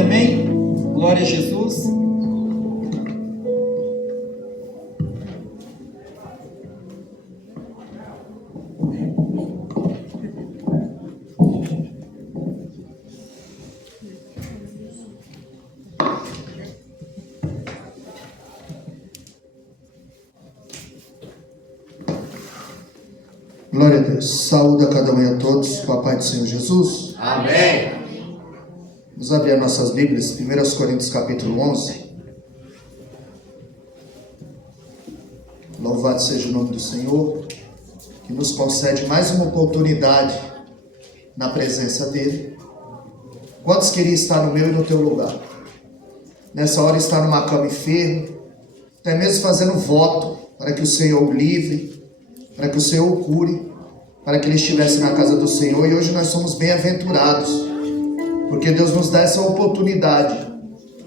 amém? Glória a Jesus. Glória a Deus. Saúde a cada um e a todos com a paz do Senhor Jesus. Amém. Vamos abrir as nossas Bíblias, 1 Coríntios capítulo 11. Louvado seja o nome do Senhor, que nos concede mais uma oportunidade na presença dEle. Quantos queriam estar no meu e no teu lugar? Nessa hora estar numa cama enfermo, até mesmo fazendo voto para que o Senhor o livre, para que o Senhor o cure, para que ele estivesse na casa do Senhor. E hoje nós somos bem-aventurados, porque Deus nos dá essa oportunidade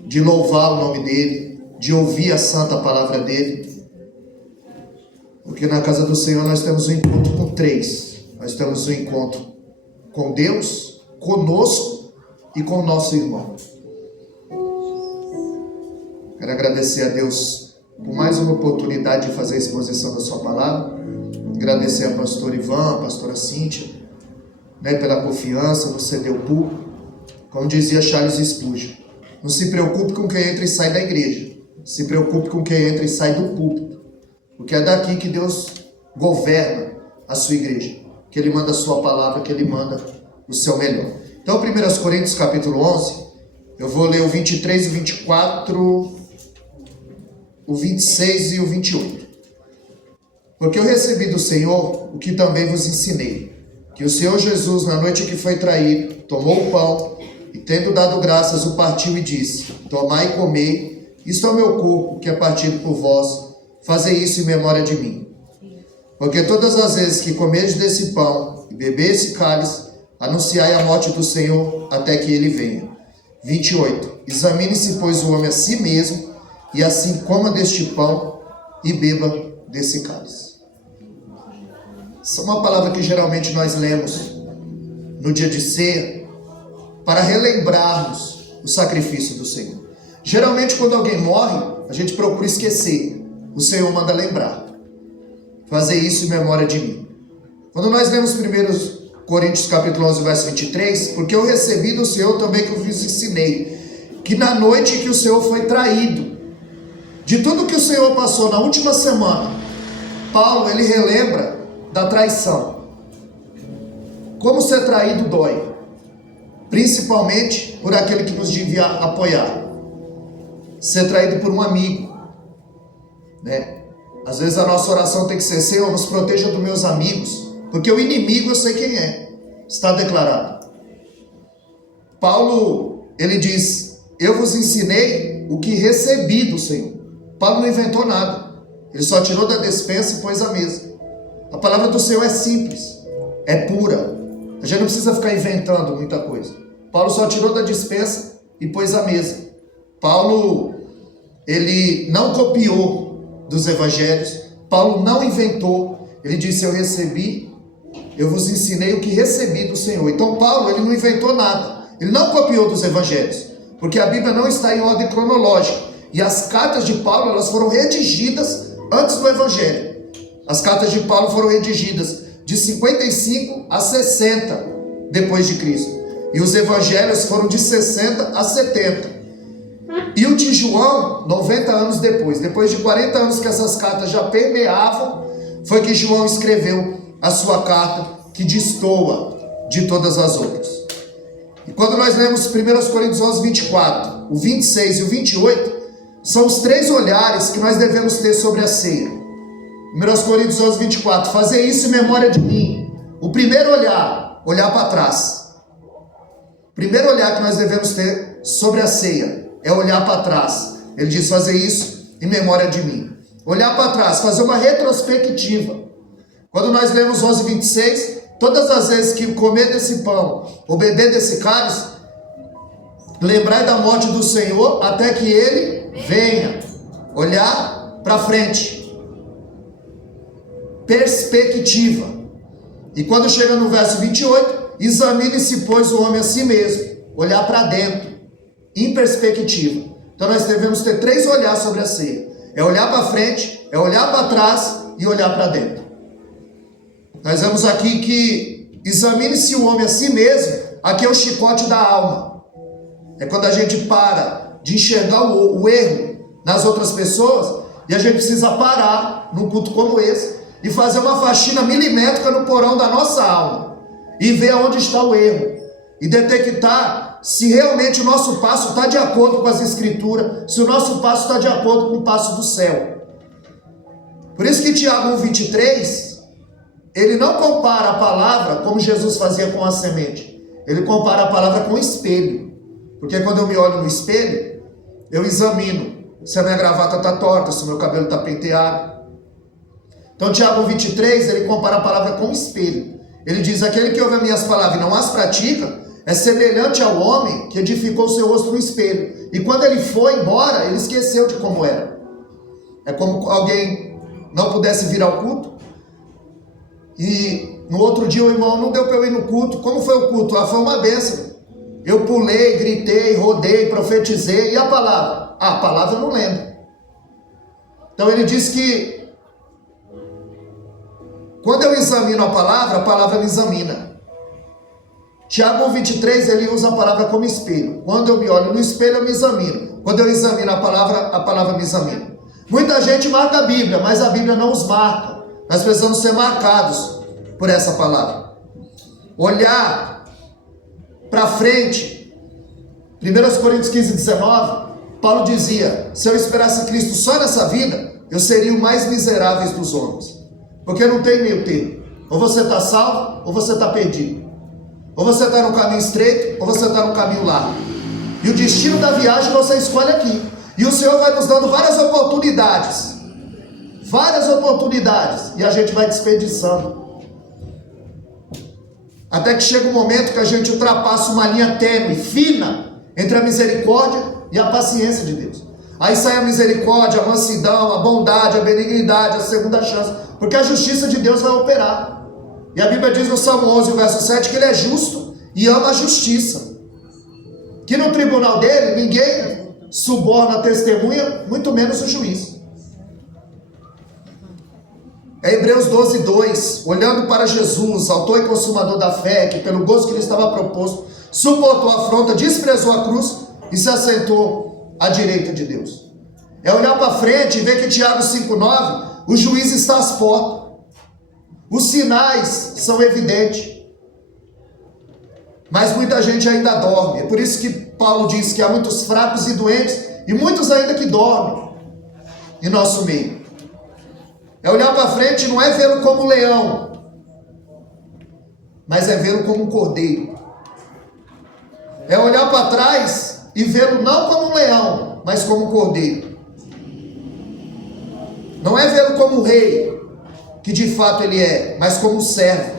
de louvar o nome dEle, de ouvir a santa palavra dEle. Porque na casa do Senhor nós temos um encontro com três. Nós temos um encontro com Deus, conosco e com o nosso irmão. Quero agradecer a Deus por mais uma oportunidade de fazer a exposição da sua palavra. Agradecer ao pastor Ivan, a pastora Cíntia, pela confiança, no ceder o púlpito. Como dizia Charles Spurgeon, não se preocupe com quem entra e sai da igreja, se preocupe com quem entra e sai do púlpito, porque é daqui que Deus governa a sua igreja, que Ele manda a sua palavra, que Ele manda o seu melhor. Então, 1 Coríntios capítulo 11, eu vou ler o 23, o 24, o 26 e o 28. Porque eu recebi do Senhor o que também vos ensinei, que o Senhor Jesus, na noite que foi traído, tomou o pão e, tendo dado graças, o partiu e disse: tomai e comei, isto é o meu corpo, que é partido por vós, fazei isso em memória de mim. Porque todas as vezes que comerdes desse pão e bebeis esse cálice, anunciai a morte do Senhor até que ele venha. 28. Examine-se, pois, o homem a si mesmo, e assim coma deste pão e beba desse cálice. Essa é uma palavra que geralmente nós lemos no dia de ceia para relembrarmos o sacrifício do Senhor. Geralmente quando alguém morre, a gente procura esquecer. O Senhor manda lembrar. Fazer isso em memória de mim. Quando nós lemos 1 Coríntios capítulo 11, verso 23, porque eu recebi do Senhor também que eu vos ensinei, que na noite que o Senhor foi traído, de tudo que o Senhor passou na última semana, Paulo, ele relembra da traição. Como ser traído dói, principalmente por aquele que nos devia apoiar. Ser traído por um amigo, Às vezes a nossa oração tem que ser: Senhor, nos proteja dos meus amigos, porque o inimigo eu sei quem é, está declarado. Paulo, ele diz: eu vos ensinei o que recebi do Senhor. Paulo não inventou nada, ele só tirou da despensa e pôs à mesa. A palavra do Senhor é simples, é pura. A gente não precisa ficar inventando muita coisa. Paulo só tirou da despensa e pôs à mesa. Paulo, ele não copiou dos evangelhos. Paulo não inventou. Ele disse: eu recebi, eu vos ensinei o que recebi do Senhor. Então Paulo, ele não inventou nada. Ele não copiou dos evangelhos, porque a Bíblia não está em ordem cronológica. E as cartas de Paulo, elas foram redigidas antes do evangelho. As cartas de Paulo foram redigidas de 55 a 60 depois de Cristo. E os evangelhos foram de 60 a 70. E o de João, 90 anos depois. Depois de 40 anos que essas cartas já permeavam, foi que João escreveu a sua carta, que destoa de todas as outras. E quando nós lemos 1 Coríntios 11, 24, o 26 e o 28, são os três olhares que nós devemos ter sobre a ceia. 1 Coríntios 11, 24, fazer isso em memória de mim. O primeiro olhar, olhar para trás. O primeiro olhar que nós devemos ter sobre a ceia é olhar para trás. Ele diz: fazer isso em memória de mim. Olhar para trás, fazer uma retrospectiva. Quando nós lemos 11, 26, todas as vezes que comer desse pão ou beber desse cálice, lembrai da morte do Senhor até que ele venha. Olhar para frente. Perspectiva. E quando chega no verso 28, examine-se, pois, o homem a si mesmo. Olhar para dentro. em perspectiva. Então nós devemos ter 3 olhares sobre a ceia. É olhar para frente, é olhar para trás e olhar para dentro. Nós vemos aqui que examine-se o homem a si mesmo. Aqui é o chicote da alma. É quando a gente para de enxergar o erro nas outras pessoas, e a gente precisa parar num culto como esse e fazer uma faxina milimétrica no porão da nossa alma e ver onde está o erro e detectar se realmente o nosso passo está de acordo com as escrituras, se o nosso passo está de acordo com o passo do céu. Por isso que Tiago 1,23, ele não compara a palavra como Jesus fazia com a semente. Ele compara a palavra com o espelho. Porque quando eu me olho no espelho, eu examino se a minha gravata está torta, se o meu cabelo está penteado. Então Tiago 1,23, ele compara a palavra com o espelho. Ele diz: aquele que ouve as minhas palavras e não as pratica, é semelhante ao homem que edificou o seu rosto no espelho. E quando ele foi embora, ele esqueceu de como era. É como alguém não pudesse vir ao culto, e no outro dia o irmão não deu para eu ir no culto. Como foi o culto? Foi uma bênção. Eu pulei, gritei, rodei, profetizei. E a palavra? A palavra eu não lembro. Então ele diz que quando eu examino a palavra me examina. Tiago 1,23, ele usa a palavra como espelho. Quando eu me olho no espelho, eu me examino. Quando eu examino a palavra me examina. Muita gente marca a Bíblia, mas a Bíblia não os marca. Nós precisamos ser marcados por essa palavra. Olhar para frente. 1 Coríntios 15:19, Paulo dizia: se eu esperasse Cristo só nessa vida, eu seria o mais miserável dos homens. Porque não tem meio termo. Ou você está salvo, ou você está perdido. Ou você está no caminho estreito, ou você está no caminho largo. E o destino da viagem você escolhe aqui. E o Senhor vai nos dando várias oportunidades. Várias oportunidades. E a gente vai desperdiçando. Até que chega um momento que a gente ultrapassa uma linha tênue, fina, entre a misericórdia e a paciência de Deus. Aí sai a misericórdia, a mansidão, a bondade, a benignidade, a segunda chance. Porque a justiça de Deus vai operar. E a Bíblia diz no Salmo 11, verso 7, que ele é justo e ama a justiça. Que no tribunal dele, ninguém suborna a testemunha, muito menos o juiz. É Hebreus 12:2, olhando para Jesus, autor e consumador da fé, que pelo gozo que lhe estava proposto, suportou a afronta, desprezou a cruz e se assentou à direita de Deus. É olhar para frente e ver que Tiago 5:9, o juiz está às portas. Os sinais são evidentes. Mas muita gente ainda dorme. É por isso que Paulo diz que há muitos fracos e doentes e muitos ainda que dormem em nosso meio. É olhar para frente, não é vê-lo como um leão, mas é vê-lo como um cordeiro. É olhar para trás e vê-lo não como um leão, mas como um cordeiro. Não é vê-lo como um rei, que de fato ele é, mas como um servo.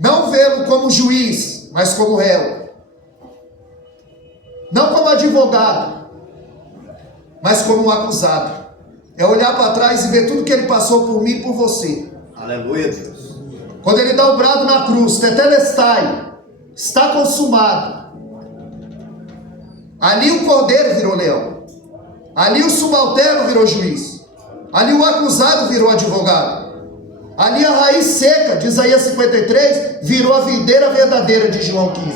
Não vê-lo como juiz, mas como réu. Não como advogado, mas como um acusado. É olhar para trás e ver tudo que ele passou por mim e por você. Aleluia, Deus. Quando ele dá o brado na cruz, tetelestai, está consumado. Ali o cordeiro virou leão. Ali o subalterno virou juiz. Ali o acusado virou advogado. Ali a raiz seca de Isaías 53 virou a videira verdadeira de João 15.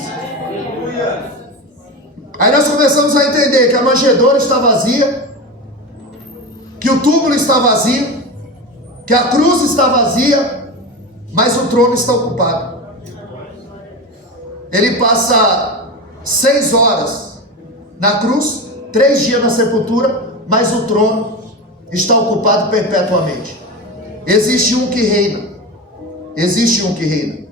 Aí nós começamos a entender que a manjedoura está vazia, que o túmulo está vazio, que a cruz está vazia, mas o trono está ocupado. Ele passa 6 horas na cruz, 3 dias na sepultura, mas o trono está ocupado perpetuamente. Existe um que reina. Existe um que reina.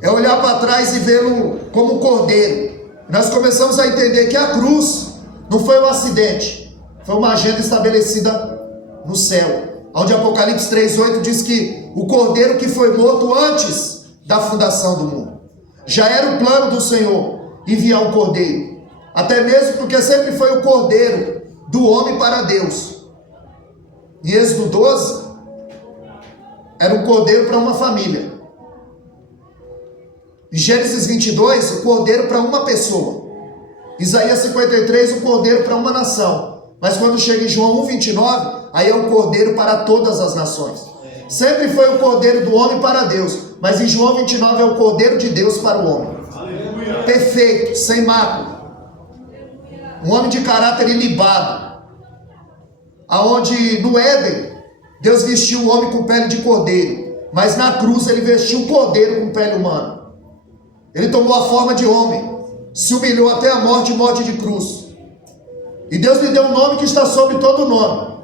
É olhar para trás e vê-lo como um cordeiro. Nós começamos a entender que a cruz não foi um acidente, foi uma agenda estabelecida no céu, onde Apocalipse 3:8 diz que o cordeiro que foi morto antes da fundação do mundo. Já era o plano do Senhor enviar um cordeiro, até mesmo porque sempre foi o cordeiro do homem para Deus. Em Êxodo 12, era um cordeiro para uma família. Em Gênesis 22, o cordeiro para uma pessoa. Isaías 53, o cordeiro para uma nação. Mas quando chega em João 1,29, aí é o cordeiro para todas as nações. Sempre foi o cordeiro do homem para Deus, mas em João 29 é o cordeiro de Deus para o homem. Aleluia. Perfeito, sem mácula. Um homem de caráter ilibado. Aonde no Éden, Deus vestiu o homem com pele de cordeiro, mas na cruz ele vestiu o cordeiro com pele humana. Ele tomou a forma de homem, se humilhou até a morte e morte de cruz. E Deus lhe deu um nome que está sobre todo nome,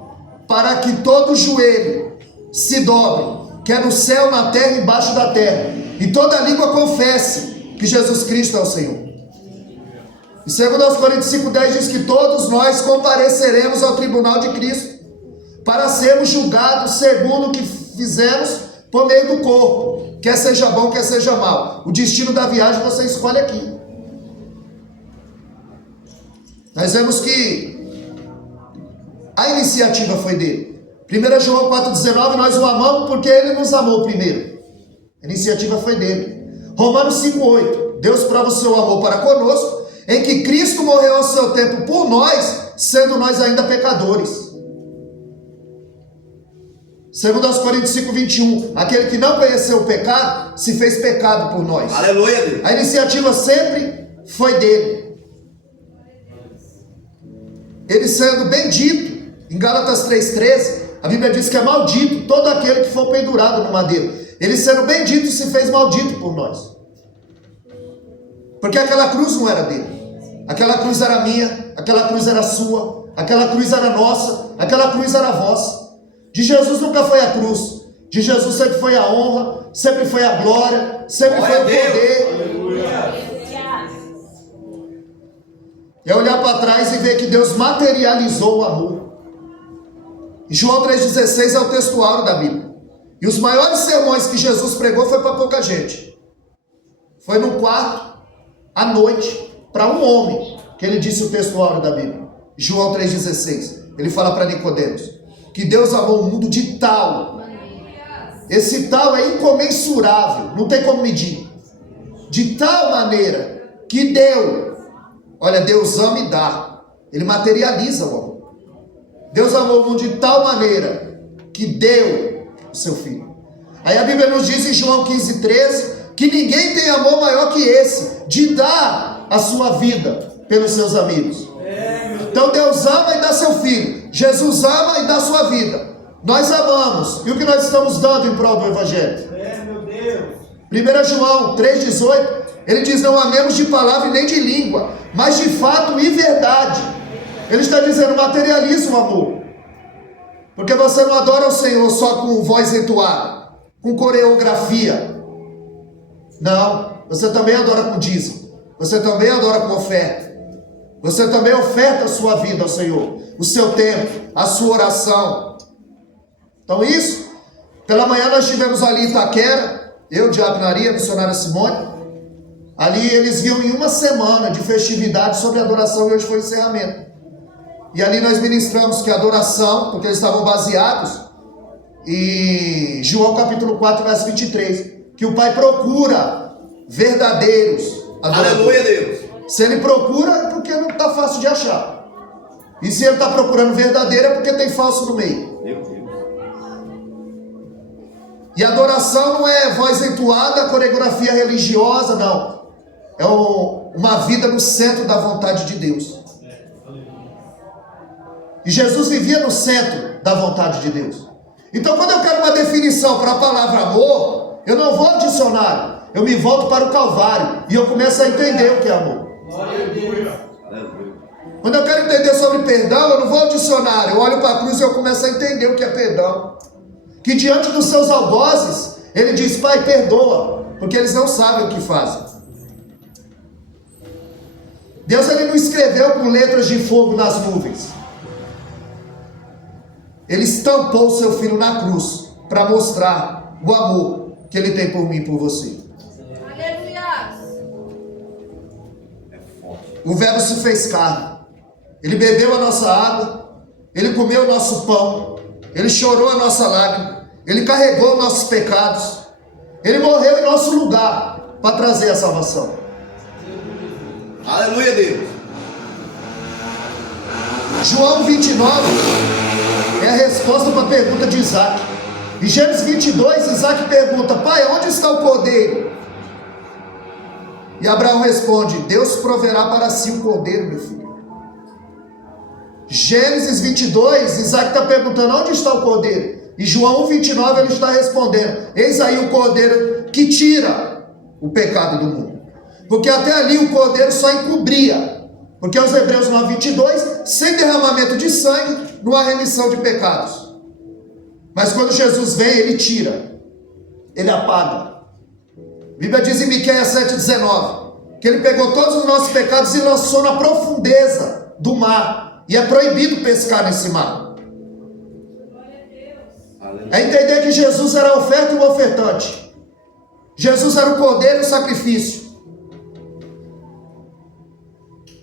para que todo joelho se dobre, quer no céu, na terra e embaixo da terra, e toda língua confesse que Jesus Cristo é o Senhor. E segundo aos Coríntios 5,10 diz que todos nós compareceremos ao tribunal de Cristo, para sermos julgados segundo o que fizemos por meio do corpo, quer seja bom, quer seja mal. O destino da viagem você escolhe aqui. Nós vemos que a iniciativa foi dele. 1 João 4,19, nós o amamos porque ele nos amou primeiro. A iniciativa foi dele. Romanos 5,8, Deus prova o seu amor para conosco, em que Cristo morreu ao seu tempo por nós, sendo nós ainda pecadores. Segundo aos Coríntios 5,21, aquele que não conheceu o pecado, se fez pecado por nós. Aleluia, Deus. A iniciativa sempre foi dele. Ele sendo bendito, em Gálatas 3,13, a Bíblia diz que é maldito todo aquele que for pendurado no madeiro. Ele sendo bendito se fez maldito por nós. Porque aquela cruz não era dele. Aquela cruz era minha, aquela cruz era sua, aquela cruz era nossa, aquela cruz era vossa. De Jesus nunca foi a cruz. De Jesus sempre foi a honra, sempre foi a glória, sempre foi o poder. É olhar para trás e ver que Deus materializou o amor. João 3,16 é o textuário da Bíblia. E os maiores sermões que Jesus pregou foi para pouca gente. Foi num quarto, à noite, para um homem, que ele disse o textuário da Bíblia. João 3,16. Ele fala para Nicodemos que Deus amou o mundo de tal. Esse tal é incomensurável, não tem como medir. De tal maneira que deu. Olha, Deus ama e dá. Ele materializa o amor. Deus amou o mundo de tal maneira que deu o seu Filho. Aí a Bíblia nos diz em João 15,13 que ninguém tem amor maior que esse, de dar a sua vida pelos seus amigos. Então Deus ama e dá seu Filho. Jesus ama e dá sua vida. Nós amamos. E o que nós estamos dando em prol do Evangelho? Meu Deus. 1 João 3,18, ele diz: não amemos de palavra e nem de língua, mas de fato e verdade. Ele está dizendo: materializa o amor. Porque você não adora o Senhor só com voz entoada, com coreografia. Não, você também adora com dízimo. Você também adora com oferta. Você também oferta a sua vida ao Senhor, o seu tempo, a sua oração. Então isso, pela manhã nós estivemos ali em Itaquera, eu, Diácono Maria, missionária Simone. Ali eles viam em uma semana de festividade sobre adoração e hoje foi o encerramento. E ali nós ministramos que a adoração, porque eles estavam baseados em João capítulo 4, verso 23, que o Pai procura verdadeiros adoradores. Aleluia, Deus. Se ele procura, é porque não está fácil de achar. E se ele está procurando verdadeiro, é porque tem falso no meio. E adoração não é voz entoada, coreografia religiosa, não. É uma vida no centro da vontade de Deus. E Jesus vivia no centro da vontade de Deus. Então, quando eu quero uma definição para a palavra amor, eu não vou ao dicionário. Eu me volto para o Calvário e eu começo a entender o que é amor. Quando eu quero entender sobre perdão, eu não vou ao dicionário. Eu olho para a cruz e eu começo a entender o que é perdão. Que diante dos seus algozes, ele diz: Pai, perdoa, porque eles não sabem o que fazem. Deus, ele não escreveu com letras de fogo nas nuvens. Ele estampou o seu Filho na cruz para mostrar o amor que ele tem por mim e por você. Aleluia! O Verbo se fez carne. Ele bebeu a nossa água. Ele comeu o nosso pão. Ele chorou a nossa lágrima. Ele carregou nossos pecados. Ele morreu em nosso lugar. para trazer a salvação. Aleluia, Deus. João 29 é a resposta para a pergunta de Isaac. Em Gênesis 22, Isaac pergunta: pai, onde está o cordeiro? E Abraão responde: Deus proverá para si um cordeiro, meu filho. Gênesis 22, Isaac está perguntando: onde está o cordeiro? E João 29 ele está respondendo: eis aí o cordeiro que tira o pecado do mundo. Porque até ali o cordeiro só encobria. Porque os Hebreus 9:22, sem derramamento de sangue, não há remissão de pecados. Mas quando Jesus vem, ele tira, ele apaga. A Bíblia diz em Miqueias 7:19, que ele pegou todos os nossos pecados e lançou na profundeza do mar. E é proibido pescar nesse mar. É entender que Jesus era a oferta e o ofertante. Jesus era o cordeiro e o sacrifício.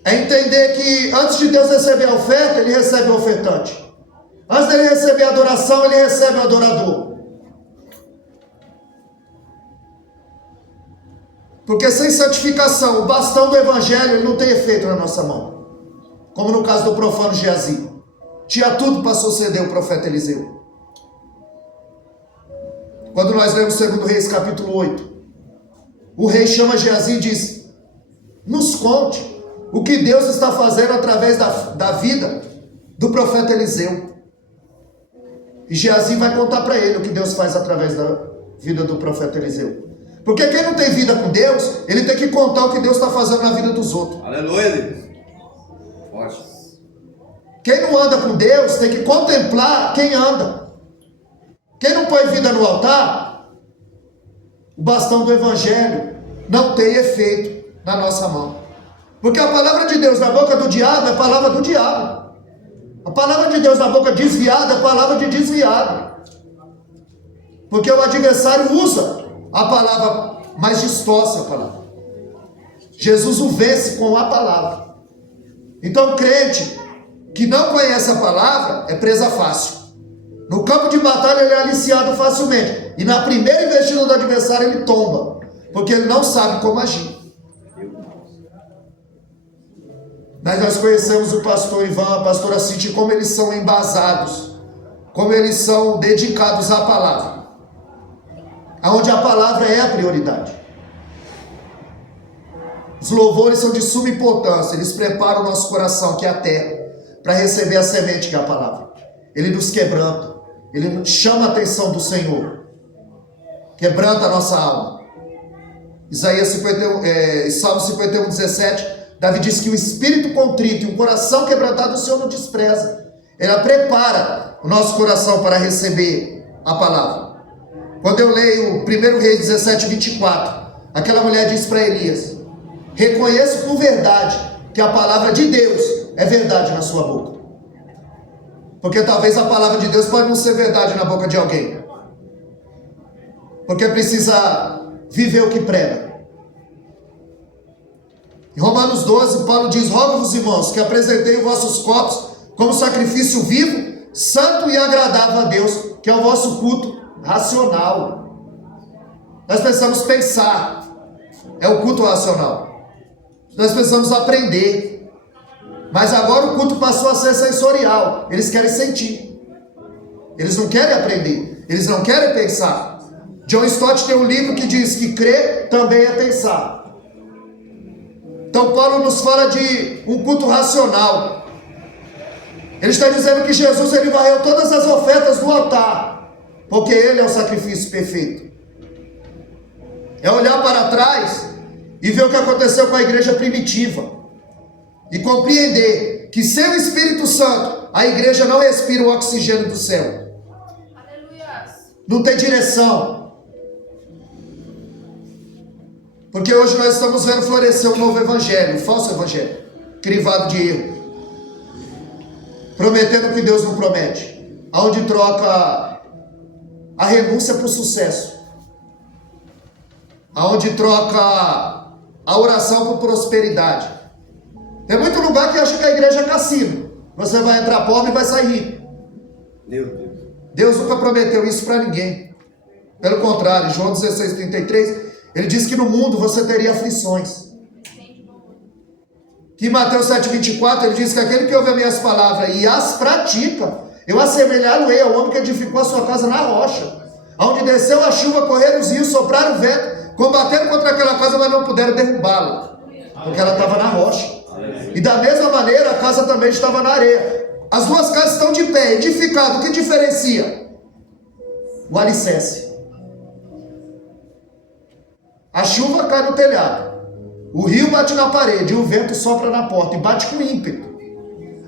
É entender que antes de Deus receber a oferta, ele recebe o ofertante. Antes dele receber a adoração, ele recebe o adorador. Porque sem santificação, o bastão do evangelho ele não tem efeito na nossa mão. Como no caso do profano Geazi. Tinha tudo para suceder o profeta Eliseu. Quando nós lemos 2 Reis capítulo 8, o rei chama Geazi e diz: nos conte o que Deus está fazendo através da vida do profeta Eliseu. E Geazi vai contar para ele o que Deus faz através da vida do profeta Eliseu. Porque quem não tem vida com Deus, ele tem que contar o que Deus está fazendo na vida dos outros. Aleluia, Deus. Forte. Quem não anda com Deus tem que contemplar quem anda. Quem não põe vida no altar, o bastão do evangelho não tem efeito na nossa mão. Porque a palavra de Deus na boca do diabo é palavra do diabo. A palavra de Deus na boca desviada é palavra de desviado. Porque o adversário usa a palavra, mas distorce a palavra. Jesus o vence com a palavra. Então, crente que não conhece a palavra é presa fácil. No campo de batalha ele é aliciado facilmente. E na primeira investida do adversário ele tomba. Porque ele não sabe como agir. Mas nós conhecemos o pastor Ivan, a pastora Cintia, como eles são embasados. Como eles são dedicados à palavra. Onde a palavra é a prioridade. Os louvores são de suma importância. Eles preparam o nosso coração, que é a terra, para receber a semente, que é a palavra. Ele nos quebranta. Ele chama a atenção do Senhor. Quebranta a nossa alma. Salmo 51:17, Davi diz que o espírito contrito e o coração quebrantado o Senhor não despreza. Ele prepara o nosso coração para receber a palavra. Quando eu leio 1 Reis 17:24, aquela mulher diz para Elias: reconheço por verdade que a palavra de Deus é verdade na sua boca. Porque talvez a palavra de Deus pode não ser verdade na boca de alguém. Porque precisa viver o que prega. Em Romanos 12, Paulo diz: rogo-vos, irmãos, que apresentei os vossos corpos como sacrifício vivo, santo e agradável a Deus, que é o vosso culto racional. Nós precisamos pensar. É o culto racional. Nós precisamos aprender. Mas agora o culto passou a ser sensorial. Eles querem sentir. Eles não querem aprender. Eles não querem pensar. John Stott tem um livro que diz que crer também é pensar. Então Paulo nos fala de um culto racional. Ele está dizendo que Jesus ele varreu todas as ofertas do altar, porque ele é o sacrifício perfeito. É olhar para trás e ver o que aconteceu com a igreja primitiva. E compreender que sem o Espírito Santo, a igreja não respira o oxigênio do céu. Aleluia. Não tem direção. Porque hoje nós estamos vendo florescer um novo evangelho, um falso evangelho, crivado de erro. Prometendo o que Deus não promete. Onde troca a renúncia por sucesso. Onde troca a oração por prosperidade. Tem muito lugar que acha que a igreja é cassino. Você vai entrar pobre e vai sair rico. Meu Deus. Deus nunca prometeu isso para ninguém. Pelo contrário, João 16:33, Ele disse que no mundo você teria aflições. Que em Mateus 7,24 ele diz que aquele que ouve as minhas palavras e as pratica, eu assemelhá-lo-ei ao homem que edificou a sua casa na rocha, onde desceu a chuva, correram os rios, sopraram o vento, combateram contra aquela casa, mas não puderam derrubá-la, porque ela estava na rocha. E da mesma maneira a casa também estava na areia. As duas casas estão de pé, edificado. O que diferencia? O alicerce. A chuva cai no telhado, o rio bate na parede, e o vento sopra na porta e bate com ímpeto.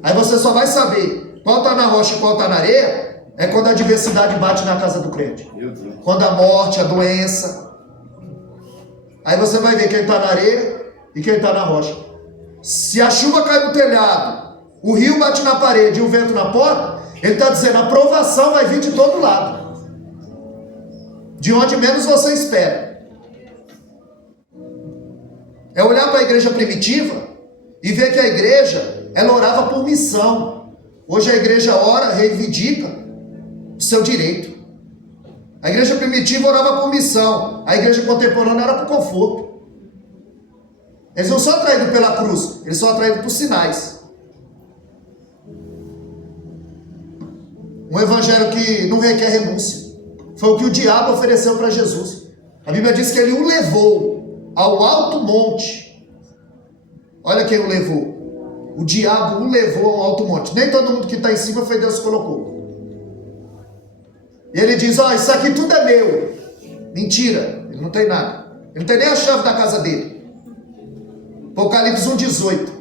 Aí você só vai saber qual está na rocha e qual está na areia é quando a adversidade bate na casa do crente. Quando a morte, a doença. Aí você vai ver quem está na areia e quem está na rocha. Se a chuva cai no telhado, o rio bate na parede e o vento na porta, ele está dizendo, a provação vai vir de todo lado, de onde menos você espera. É olhar para a igreja primitiva e ver que a igreja, ela orava por missão. Hoje a igreja ora, reivindica o seu direito. A igreja primitiva orava por missão, a igreja contemporânea era por conforto. Eles não são atraídos pela cruz, eles são atraídos por sinais. Um evangelho que não requer renúncia. Foi o que o diabo ofereceu para Jesus. A Bíblia diz que ele o levou ao alto monte. Olha quem o levou. O diabo o levou ao alto monte. Nem todo mundo que está em cima foi Deus que colocou. E ele diz, ó, isso aqui tudo é meu. Mentira, ele não tem nada. Ele não tem nem a chave da casa dele. Apocalipse 1,18.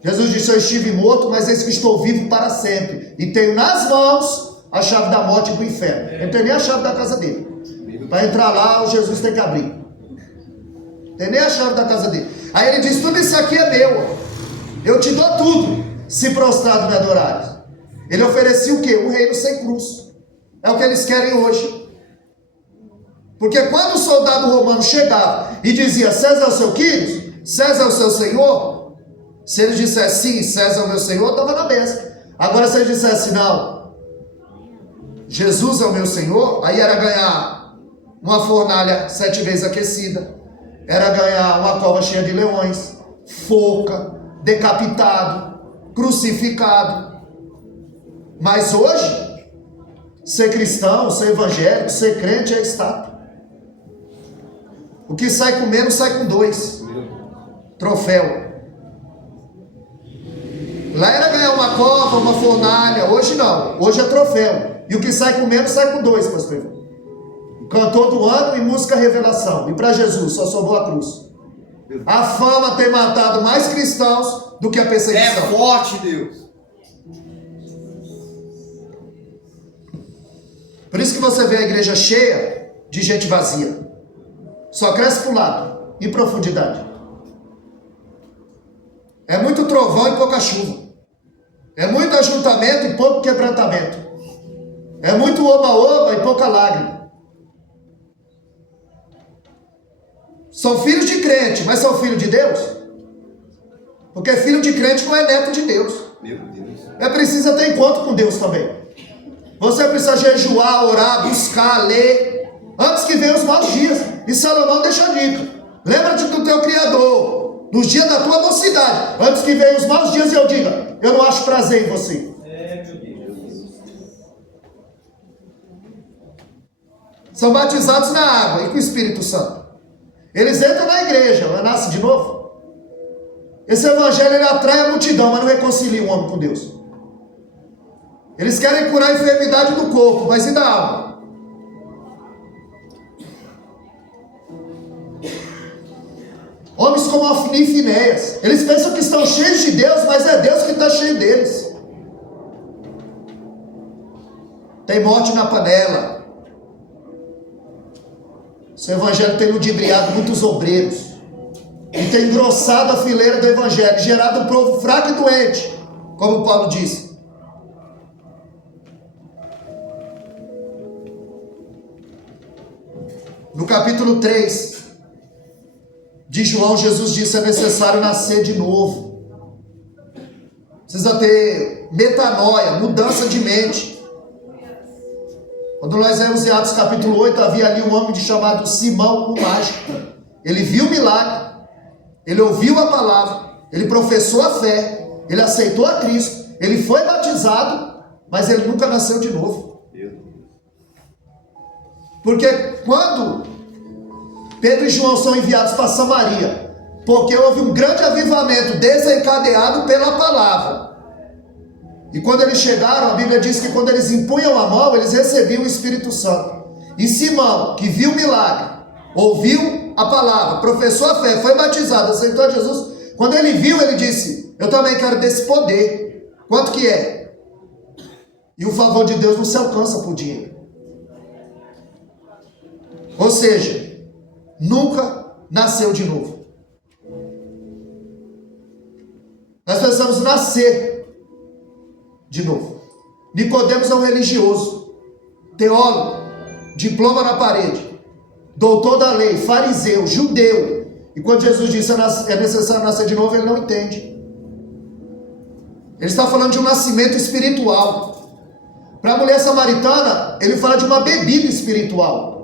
Jesus disse, eu estive morto, mas eis que estou vivo para sempre. E tenho nas mãos a chave da morte e do inferno. Ele não tem nem a chave da casa dele. Para entrar lá, o Jesus tem que abrir. Não tem nem a chave da casa dele. Aí ele diz, tudo isso aqui é meu. Eu te dou tudo, se prostrado me adorares. Ele oferecia o quê? Um reino sem cruz. É o que eles querem hoje. Porque quando o soldado romano chegava e dizia, César é o seu Quírios, César é o seu senhor, se ele dissesse sim, César é o meu senhor, estava na mesa. Agora se ele dissesse não, Jesus é o meu senhor, aí era ganhar uma fornalha 7 vezes aquecida, era ganhar uma cova cheia de leões, forca, decapitado, crucificado. Mas hoje, ser cristão, ser evangélico, ser crente é status. O que sai com menos sai com 2. Troféu. Lá era ganhar uma cova, uma fornalha. Hoje não. Hoje é troféu. E o que sai com menos sai com 2, pastor Ivan. Cantor do ano e música revelação. E para Jesus só sobrou a cruz. A fama tem matado mais cristãos do que a perseguição. É forte, Deus. Por isso que você vê a igreja cheia de gente vazia. Só cresce para o lado. E profundidade. É muito trovão e pouca chuva. É muito ajuntamento e pouco quebrantamento. É muito oba-oba e pouca lágrima. São filhos de crente, mas são filhos de Deus? Porque filho de crente não é neto de Deus. Meu Deus. É preciso ter encontro com Deus também. Você precisa jejuar, orar, buscar, ler, antes que venham os maus dias. E Salomão deixa a dica. Lembra-te do teu Criador, nos dias da tua mocidade, antes que venham os maus dias e eu diga, eu não acho prazer em você. São batizados na água e com o Espírito Santo. Eles entram na igreja, mas nascem de novo. Esse evangelho ele atrai a multidão, mas não reconcilia o homem com Deus. Eles querem curar a enfermidade do corpo, mas e da alma? Homens como Ofni e Finéias, eles pensam que estão cheios de Deus, mas é Deus que está cheio deles. Tem morte na panela. Seu evangelho tem ludibriado muitos obreiros e tem engrossado a fileira do evangelho, gerado um povo fraco e doente, como Paulo disse. No capítulo 3 de João, Jesus disse, é necessário nascer de novo. Precisa ter metanoia, mudança de mente. Quando nós lemos em Atos capítulo 8, havia ali um homem chamado Simão, o mágico. Ele viu o milagre, ele ouviu a palavra, ele professou a fé, ele aceitou a Cristo, ele foi batizado, mas ele nunca nasceu de novo. Porque quando Pedro e João são enviados para Samaria, porque houve um grande avivamento desencadeado pela palavra. E quando eles chegaram, a Bíblia diz que quando eles impunham a mão, eles recebiam o Espírito Santo. E Simão, que viu o milagre, ouviu a palavra, professou a fé, foi batizado, aceitou a Jesus. Quando ele viu, ele disse: eu também quero desse poder. Quanto que é? E o favor de Deus não se alcança por dinheiro. Ou seja, nunca nasceu de novo. Nós precisamos nascer de novo. Nicodemos é um religioso, teólogo, diploma na parede, doutor da lei, fariseu, judeu. E quando Jesus disse é necessário nascer de novo, ele não entende. Ele está falando de um nascimento espiritual. Para a mulher samaritana, ele fala de uma bebida espiritual.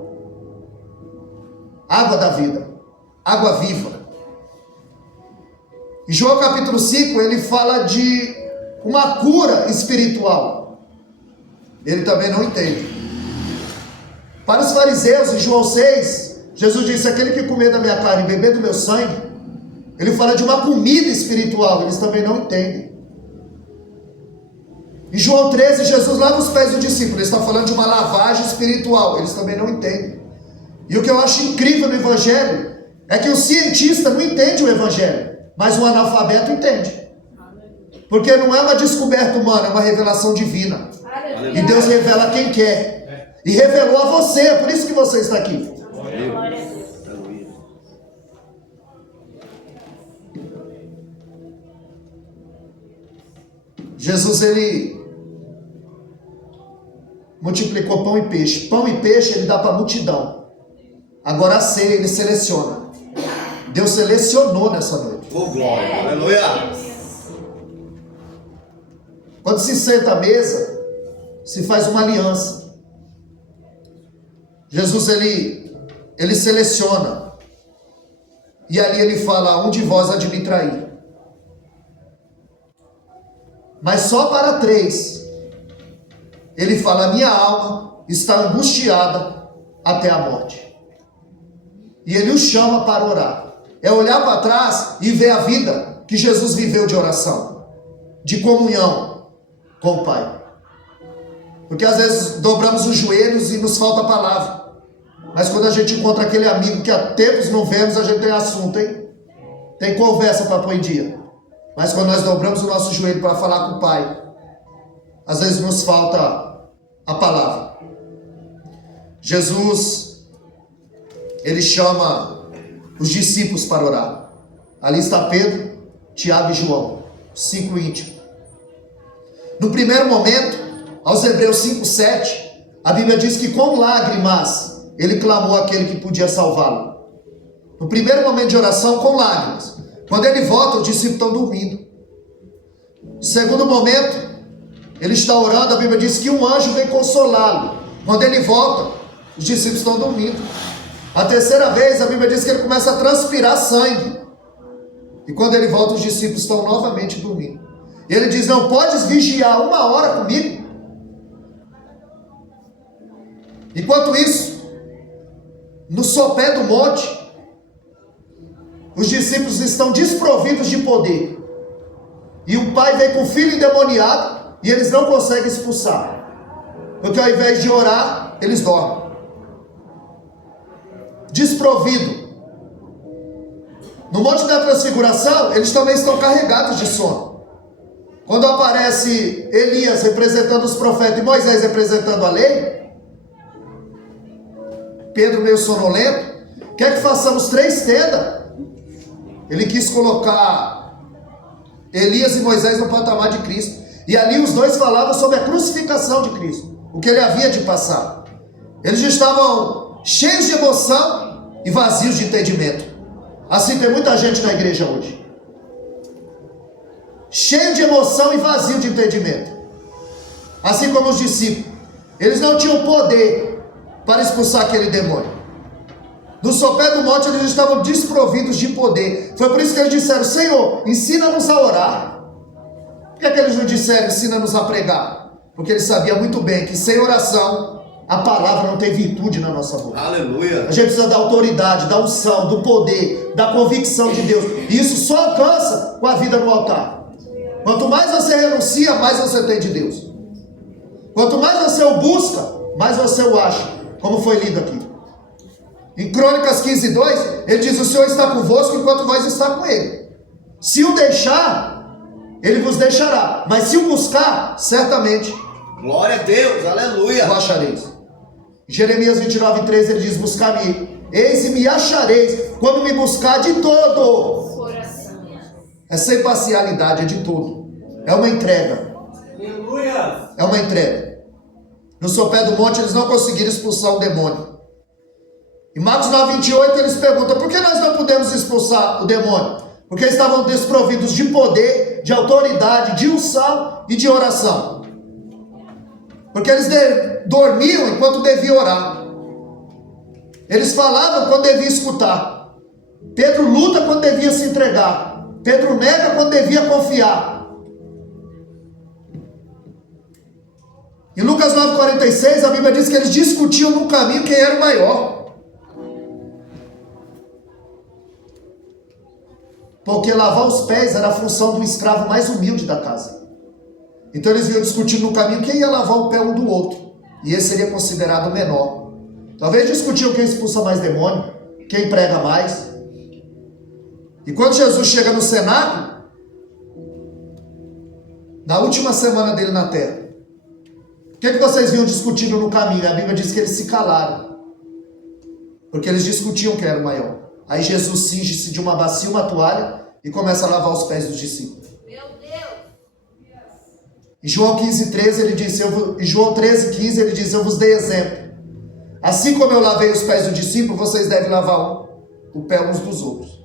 Água da vida, água viva. Em João capítulo 5, ele fala de uma cura espiritual. Ele também não entende. Para os fariseus, em João 6, Jesus disse: aquele que comer da minha carne e beber do meu sangue, ele fala de uma comida espiritual. Eles também não entendem. Em João 13, Jesus lava os pés do discípulo. Ele está falando de uma lavagem espiritual. Eles também não entendem. E o que eu acho incrível no Evangelho é que o cientista não entende o Evangelho, mas o analfabeto entende. Porque não é uma descoberta humana, é uma revelação divina. E Deus revela quem quer. E revelou a você, é por isso que você está aqui. Jesus, ele multiplicou pão e peixe. Pão e peixe ele dá para a multidão. Agora a ceia ele seleciona. Deus selecionou nessa noite. Oh, glória, aleluia. Quando se senta à mesa, se faz uma aliança. Jesus, ele seleciona. E ali ele fala: um de vós há de me trair. Mas só para 3. Ele fala: minha alma está angustiada até a morte. E ele o chama para orar. É olhar para trás e ver a vida que Jesus viveu de oração, de comunhão com o Pai. Porque às vezes dobramos os joelhos e nos falta a palavra. Mas quando a gente encontra aquele amigo que há tempos não vemos, a gente tem assunto, hein? Tem conversa para pôr em dia. Mas quando nós dobramos o nosso joelho para falar com o Pai, às vezes nos falta a palavra. Jesus, ele chama os discípulos para orar. Ali está Pedro, Tiago e João, 5 íntimos. No primeiro momento, aos Hebreus 5:7, a Bíblia diz que com lágrimas ele clamou àquele que podia salvá-lo. No primeiro momento de oração, com lágrimas. Quando ele volta, os discípulos estão dormindo. No segundo momento, ele está orando, a Bíblia diz que um anjo vem consolá-lo. Quando ele volta, os discípulos estão dormindo. A terceira vez, a Bíblia diz que ele começa a transpirar sangue. E quando ele volta, os discípulos estão novamente dormindo. E ele diz: não podes vigiar 1 hora comigo? Enquanto isso, no sopé do monte, os discípulos estão desprovidos de poder. E o pai vem com o filho endemoniado e eles não conseguem expulsar. Porque ao invés de orar, eles dormem. Desprovido. No Monte da Transfiguração, eles também estão carregados de sono. Quando aparece Elias representando os profetas e Moisés representando a lei, Pedro meio sonolento, quer que façamos 3 tendas. Ele quis colocar Elias e Moisés no patamar de Cristo. E ali os dois falavam sobre a crucificação de Cristo, o que ele havia de passar. Eles estavam cheios de emoção e vazios de entendimento. Assim tem muita gente na igreja hoje, cheio de emoção e vazio de entendimento. Assim como os discípulos. Eles não tinham poder para expulsar aquele demônio. No sopé do monte eles estavam desprovidos de poder. Foi por isso que eles disseram: Senhor, ensina-nos a orar. Por que eles não disseram: ensina-nos a pregar? Porque eles sabiam muito bem que sem oração a palavra não tem virtude na nossa boca. Aleluia. A gente precisa da autoridade, da unção, do poder, da convicção de Deus. E isso só alcança com a vida no altar. Quanto mais você renuncia, mais você tem de Deus. Quanto mais você o busca, mais você o acha. Como foi lido aqui. Em Crônicas 15:2, ele diz: o Senhor está convosco enquanto vós está com ele. Se o deixar, ele vos deixará. Mas se o buscar, certamente Glória a Deus. Aleluia. o achareis. Jeremias 29:13, ele diz: buscar-me, eis e me achareis, quando me buscar de todo. Coração. É sem parcialidade, é de todo. É uma entrega. Aleluia. É uma entrega. No sopé do monte eles não conseguiram expulsar o demônio. Em Marcos 9:28 eles perguntam: por que nós não podemos expulsar o demônio? Porque estavam desprovidos de poder, de autoridade, de unção e de oração. Porque eles dormiam enquanto deviam orar. Eles falavam quando deviam escutar. Pedro luta quando devia se entregar. Pedro nega quando devia confiar. Em Lucas 9:46 a Bíblia diz que eles discutiam no caminho quem era o maior. Porque lavar os pés era a função do escravo mais humilde da casa. Então eles vinham discutindo no caminho quem ia lavar o pé um do outro. E esse seria considerado o menor. Talvez discutiam quem expulsa mais demônio, quem prega mais. E quando Jesus chega no cenáculo, na última semana dele na terra, o que vocês vinham discutindo no caminho? A Bíblia diz que eles se calaram. Porque eles discutiam quem era o maior. Aí Jesus cinge-se de uma bacia, uma toalha e começa a lavar os pés dos discípulos. Meu Deus. Em João 15:13 ele disse, em João 13:15 ele diz: eu vos dei exemplo. Assim como eu lavei os pés do discípulo, vocês devem lavar o pé uns dos outros.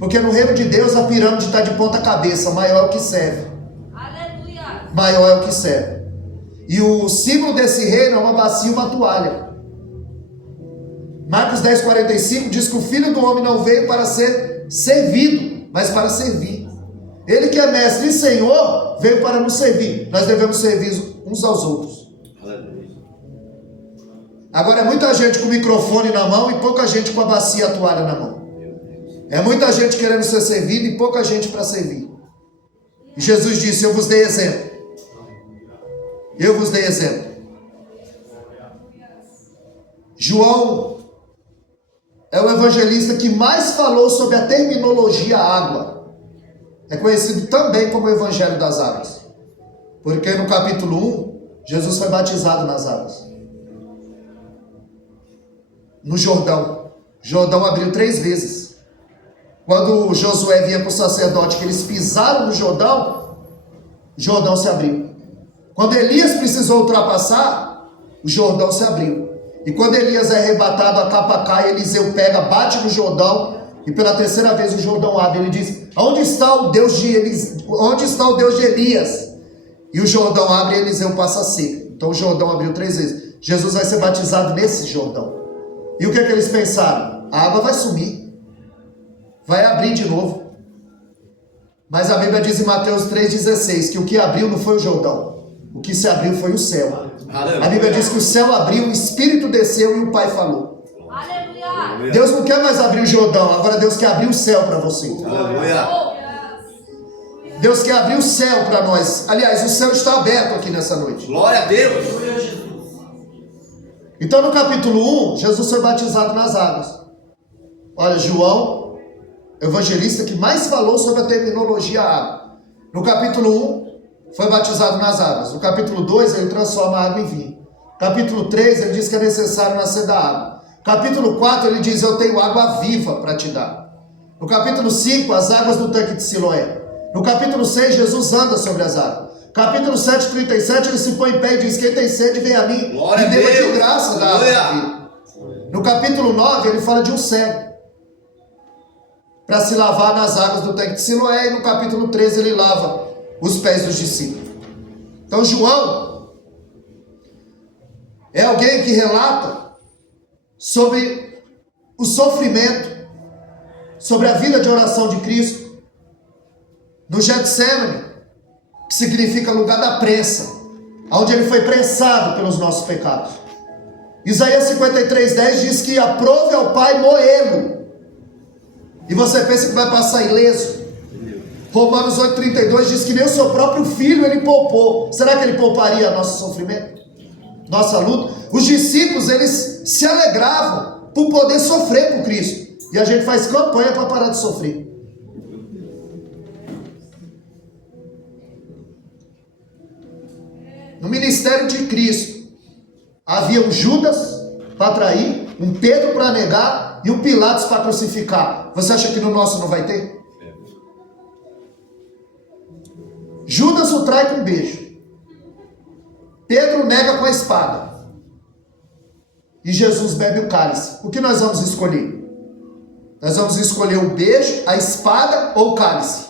Porque no reino de Deus a pirâmide está de ponta cabeça, maior é o que serve. Aleluia. Maior é o que serve. E o símbolo desse reino é uma bacia e uma toalha. Marcos 10:45 diz que o Filho do Homem não veio para ser servido, mas para servir. Ele que é mestre e Senhor, veio para nos servir. Nós devemos servir uns aos outros. Agora é muita gente com o microfone na mão e pouca gente com a bacia e a toalha na mão. É muita gente querendo ser servido e pouca gente para servir. E Jesus disse: eu vos dei exemplo. Eu vos dei exemplo. João é o evangelista que mais falou sobre a terminologia água. É conhecido também como o Evangelho das Águas. Porque no capítulo 1, Jesus foi batizado nas águas. No Jordão. Jordão abriu 3 vezes. Quando Josué vinha com o sacerdote, que eles pisaram no Jordão, o Jordão se abriu. Quando Elias precisou ultrapassar, o Jordão se abriu. E quando Elias é arrebatado, a capa cai, Eliseu pega, bate no Jordão, e pela 3ª vez o Jordão abre. Ele diz: onde está o Deus de Elias? E o Jordão abre e Eliseu passa a seca. Então o Jordão abriu 3 vezes. Jesus vai ser batizado nesse Jordão. E o que é que eles pensaram? A água vai sumir, vai abrir de novo. Mas a Bíblia diz em Mateus 3,16 que o que abriu não foi o Jordão, o que se abriu foi o céu. Aleluia. A Bíblia diz que o céu abriu, o Espírito desceu e o Pai falou. Aleluia. Deus não quer mais abrir o Jordão, agora Deus quer abrir o céu para você. Aleluia. Deus quer abrir o céu para nós. Aliás, o céu está aberto aqui nessa noite. Glória a Deus. Então no capítulo 1, Jesus foi batizado nas águas. Olha, João, evangelista que mais falou sobre a terminologia água. No capítulo 1, foi batizado nas águas. No capítulo 2, ele transforma a água em vinho. Capítulo 3, ele diz que é necessário nascer da água. Capítulo 4, ele diz: eu tenho água viva para te dar. No capítulo 5, as águas do tanque de Siloé. No capítulo 6, Jesus anda sobre as águas. Capítulo 7, 37, ele se põe em pé e diz: quem tem sede, vem a mim. Glória e beba a Deus. de graça da água da vida. No capítulo 9, ele fala de um cego para se lavar nas águas do tanque de Siloé. E no capítulo 13, ele lava os pés dos discípulos. Então João É alguém que relata sobre o sofrimento, sobre a vida de oração de Cristo no Getsemane, que significa lugar da prensa, onde ele foi prensado pelos nossos pecados. Isaías 53:10 diz que aprove ao Pai moê-lo, e você pensa que vai passar ileso. Romanos 8:32 diz que nem o seu próprio filho ele poupou. Será que ele pouparia nosso sofrimento, nossa luta? Os discípulos, eles se alegravam por poder sofrer por Cristo, e a gente faz campanha para parar de sofrer. No ministério de Cristo havia um Judas para trair, um Pedro para negar e um Pilatos para crucificar. Você acha que no nosso não vai ter? Judas o trai com um beijo, Pedro nega com a espada, e Jesus bebe o cálice. O que nós vamos escolher? Nós vamos escolher o beijo, a espada ou o cálice?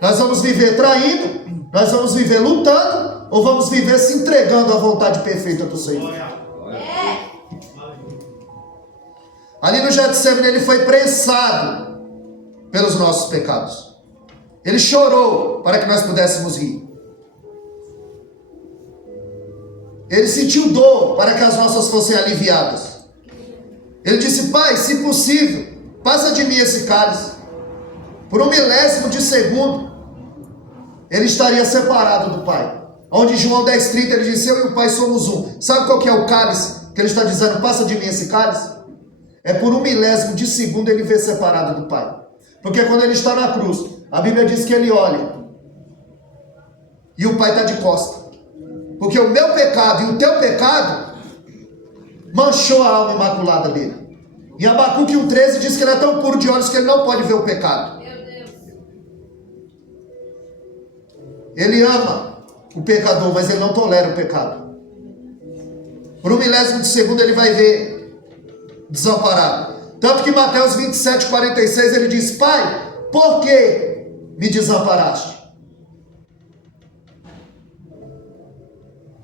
Nós vamos viver traindo? Nós vamos viver lutando? Ou vamos viver se entregando à vontade perfeita do Senhor? Ali no Getsemane ele foi prensado pelos nossos pecados. Ele chorou para que nós pudéssemos rir. Ele sentiu dor para que as nossas fossem aliviadas. Ele disse: Pai, se possível, passa de mim esse cálice. Por um milésimo de segundo, ele estaria separado do Pai. Onde João 10:30 ele disse: eu e o Pai somos um. Sabe qual que é o cálice? Que ele está dizendo: passa de mim esse cálice. É por um milésimo de segundo ele vê separado do Pai. Porque quando ele está na cruz, a Bíblia diz que ele olha e o Pai está de costa. Porque o meu pecado e o teu pecado manchou a alma imaculada dele. Em Abacuque 1:13 diz que ele é tão puro de olhos que ele não pode ver o pecado. Ele ama o pecador, mas ele não tolera o pecado. Por um milésimo de segundo ele vai ver desamparado. Tanto que em Mateus 27:46 ele diz: Pai, por que me desamparaste?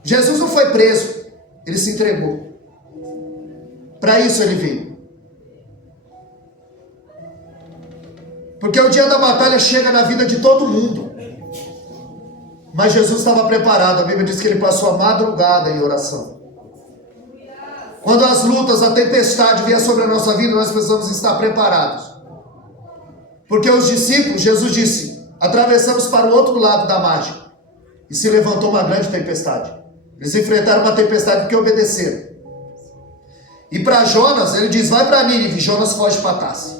Jesus não foi preso, ele se entregou. Para isso ele veio. Porque o dia da batalha chega na vida de todo mundo. Mas Jesus estava preparado. A Bíblia diz que ele passou a madrugada em oração. Quando as lutas, a tempestade vier sobre a nossa vida, nós precisamos estar preparados. Porque os discípulos, Jesus disse: atravessamos para o outro lado da margem. E se levantou uma grande tempestade. Eles enfrentaram uma tempestade porque obedeceram. E para Jonas, ele diz: vai para Nínive. Jonas foge para Tarso.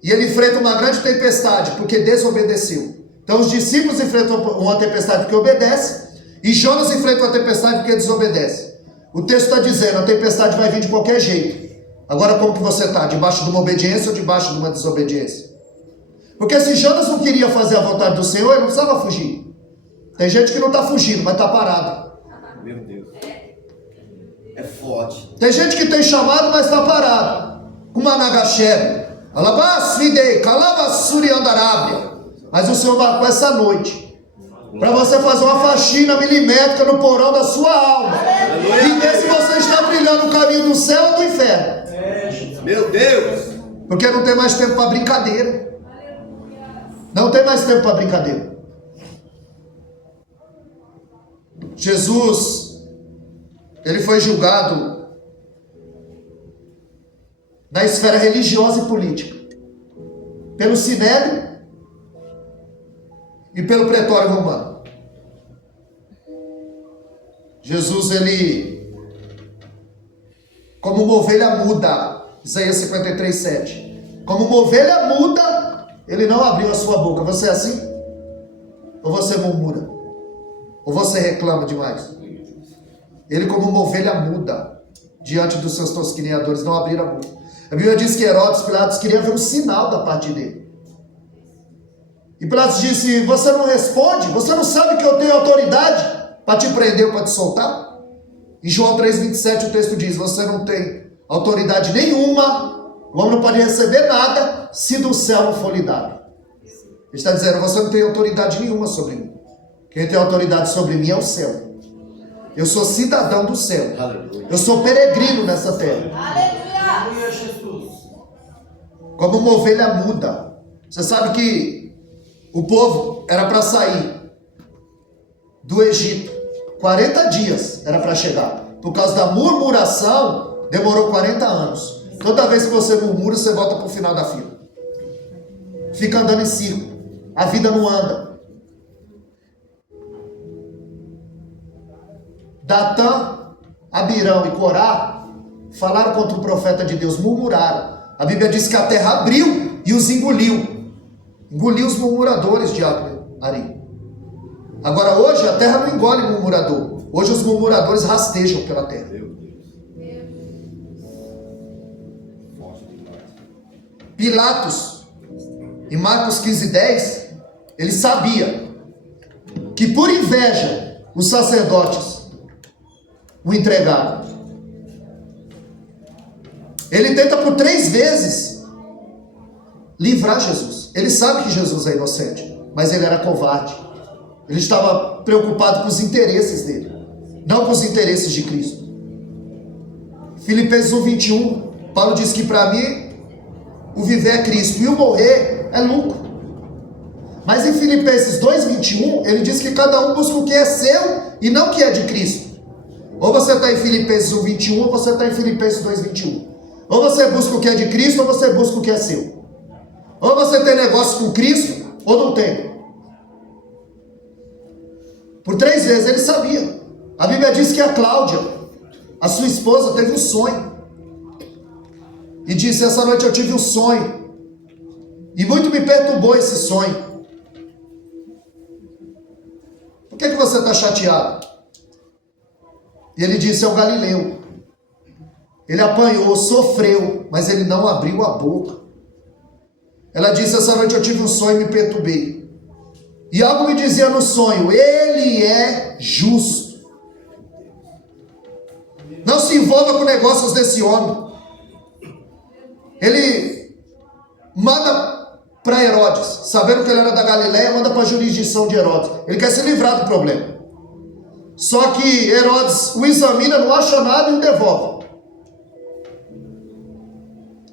E ele enfrenta uma grande tempestade porque desobedeceu. Então os discípulos enfrentam uma tempestade porque obedecem, e Jonas enfrenta uma tempestade porque desobedece. O texto está dizendo: a tempestade vai vir de qualquer jeito. Agora, como que você está? Debaixo de uma obediência ou debaixo de uma desobediência? Porque se Jonas não queria fazer a vontade do Senhor, ele não precisava fugir. Tem gente que não está fugindo, mas está parado. Meu Deus. É forte. Tem gente que tem chamado, mas está parado. Como a Nagashebe. Mas o Senhor marcou essa noite para você fazer uma faxina milimétrica no porão da sua alma e ver se você está brilhando no caminho do céu ou do inferno. Meu Deus. Porque não tem mais tempo para brincadeira. Não tem mais tempo para brincadeira. Jesus, ele foi julgado na esfera religiosa e política, pelo Sinédrio e pelo pretório romano. Jesus, ele, como uma ovelha muda, Isaías 53:7, como uma ovelha muda, ele não abriu a sua boca. Você é assim? Ou você murmura? Ou você reclama demais? Ele, como uma ovelha muda, diante dos seus tosquineadores, não abriu a boca. A Bíblia diz que Herodes, Pilatos, queria ver um sinal da parte dele. E Pilatos disse: você não responde? Você não sabe que eu tenho autoridade para te prender ou para te soltar? Em João 3:27 o texto diz: você não tem autoridade nenhuma, o homem não pode receber nada se do céu não for lhe dado. Ele está dizendo: você não tem autoridade nenhuma sobre mim. Quem tem autoridade sobre mim é o céu. Eu sou cidadão do céu. Aleluia. Eu sou peregrino nessa terra. Aleluia. Como uma ovelha muda. Você sabe que o povo era para sair do Egito. 40 dias era para chegar. Por causa da murmuração, demorou 40 anos. Toda vez que você murmura, você volta para o final da fila. Fica andando em círculo. A vida não anda. Datã, Abirão e Corá falaram contra o profeta de Deus, murmuraram. A Bíblia diz que a terra abriu e os engoliu. Engoliu os murmuradores de Ari. Agora hoje a terra não engole murmurador. Hoje os murmuradores rastejam pela terra. Meu Deus. Forte demais. Pilatos, em Marcos 15:10, ele sabia que por inveja os sacerdotes o entregaram. Ele tenta por 3 vezes livrar Jesus. Ele sabe que Jesus é inocente, mas ele era covarde. Ele estava preocupado com os interesses dele, não com os interesses de Cristo. Filipenses 1:21, Paulo diz que para mim o viver é Cristo e o morrer é lucro. Mas em Filipenses 2:21, ele diz que cada um busca o que é seu e não o que é de Cristo. Ou você está em Filipenses 1:21 ou você está em Filipenses 2:21. Ou você busca o que é de Cristo ou você busca o que é seu. Ou você tem negócio com Cristo ou não tem. Por 3 vezes ele sabia. A Bíblia diz que a Cláudia, a sua esposa, teve um sonho. E disse: essa noite eu tive um sonho. E muito me perturbou esse sonho. Por que você está chateado? E ele disse: é o Galileu. Ele apanhou, sofreu, mas ele não abriu a boca. Ela disse: essa noite eu tive um sonho e me perturbei. E algo me dizia no sonho: ele é justo. Não se envolva com negócios desse homem. Ele manda para Herodes, sabendo que ele era da Galileia, manda para a jurisdição de Herodes. Ele quer se livrar do problema. Só que Herodes o examina, não acha nada e o devolve.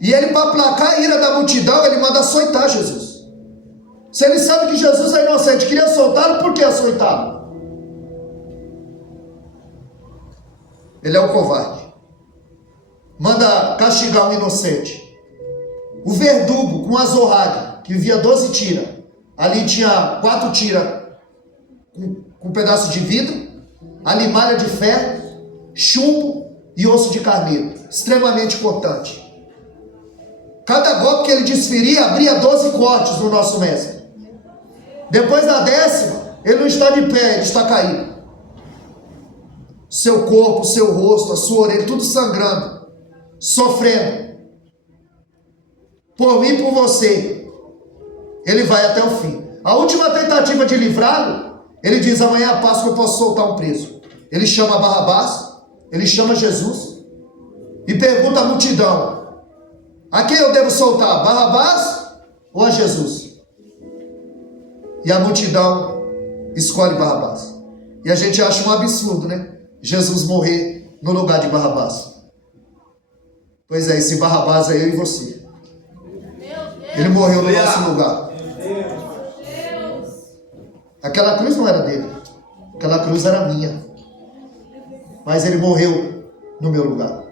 E ele, para aplacar a ira da multidão, ele manda açoitar Jesus. Se ele sabe que Jesus é inocente, queria soltá-lo, por que açoitá-lo? Ele é um covarde. Manda castigar um inocente. O verdugo com azorrague, que via 12 tiras. Ali tinha 4 tiras com um pedaço de vidro, ali malha de ferro, chumbo e osso de carneiro. Extremamente cortante. Cada golpe que ele desferia abria 12 cortes no nosso mestre. Depois da 10ª, ele não está de pé, ele está caído. Seu corpo, seu rosto, a sua orelha, tudo sangrando, sofrendo. Por mim e por você. Ele vai até o fim. A última tentativa de livrá-lo, ele diz: amanhã à Páscoa eu posso soltar um preso. Ele chama Barrabás, ele chama Jesus e pergunta à multidão: a quem eu devo soltar, Barrabás ou a Jesus? E a multidão escolhe Barrabás. E a gente acha um absurdo, né? Jesus morrer no lugar de Barrabás. Pois é, esse Barrabás é eu e você. Ele morreu no nosso lugar. Aquela cruz não era dele. Aquela cruz era minha. Mas ele morreu no meu lugar.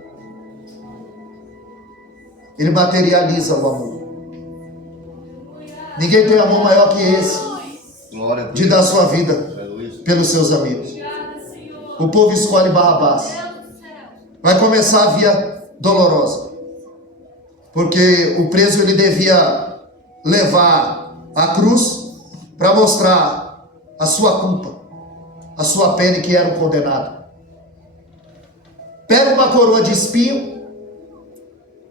Ele materializa o amor. Ninguém tem amor maior que esse, Glória a Deus. de dar sua vida Aleluia. pelos seus amigos. O povo escolhe Barrabás. Vai começar a via dolorosa, porque o preso ele devia levar a cruz para mostrar a sua culpa, a sua pena, que era um condenado. Pega uma coroa de espinho,